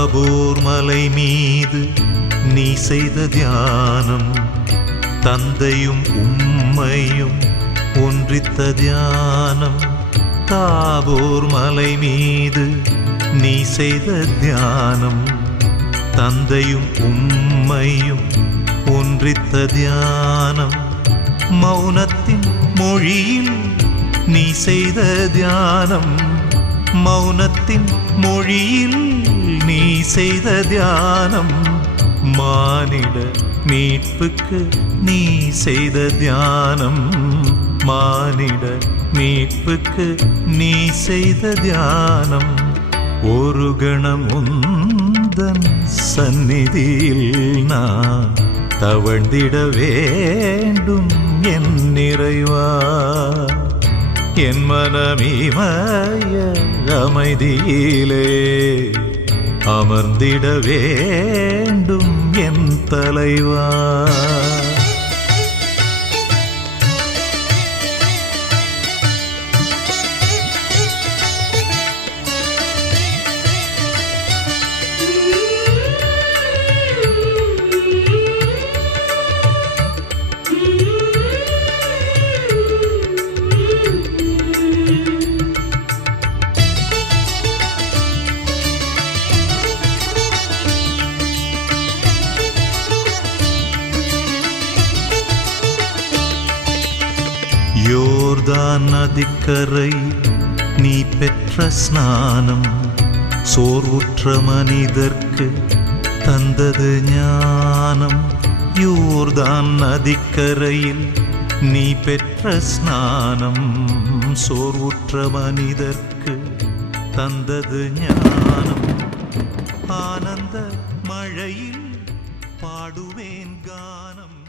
தாபோர் மலை மீது நீ செய்த தியானம், தந்தையும் உம்மையும் ஒன்றித்த தியானம். தாபோர் மலை மீது நீ செய்த தியானம், தந்தையும் உம்மையும் ஒன்றித்த தியானம். மௌனத்தின் மொழியில் நீ செய்த தியானம், மௌனத்தின் மொழியில் நீ செய்த தியானம். மானிட மீட்புக்கு நீ செய்த தியானம், மானிட மீட்புக்கு நீ செய்த தியானம். ஒரு கணம் உந்தன் சந்நிதியில் நான் தவழ்ந்திட வேண்டும் என் நிறைவா. என் மனமிமய அமைதியிலே அமர்ந்திட வேண்டும் என் தலைவா. யோர்தான் நதிக்கரை நீ பெற்ற ஸ்நானம், சோர்வுற்ற மனிதர்க்கு தந்தது ஞானம். யோர்தான் நதிக்கரையில் நீ பெற்ற ஸ்நானம், சோர்வுற்ற மனிதர்க்கு தந்தது ஞானம். ஆனந்த மழையில் பாடுவேன் கானம்.